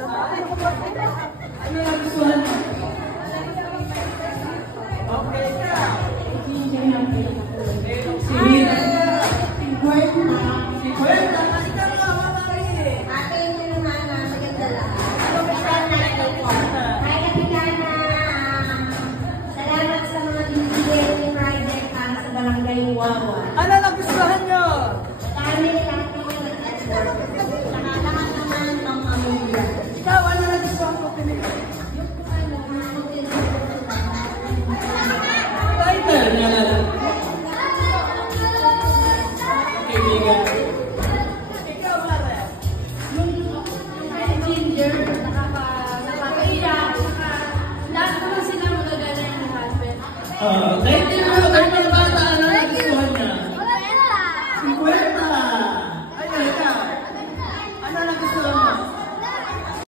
Ano yung gustuhan mo? Okay ka. Si Gwen. Ate yung tinumana, maganda lang. Hi, Kapitana. Salamat sa mga bibigay ni Ryder para sa barangay Wawa. Ano nagustuhan nyo? Dami lang kami nag-effort. Lahat naman ang pamilya. Ikaw, ano nagustuhan mo? Title niya na lang. Kaibigan. Ikaw, Mara. Yung ginger, nakakaiyak, lahat naman sila magagana yung husband. Okay.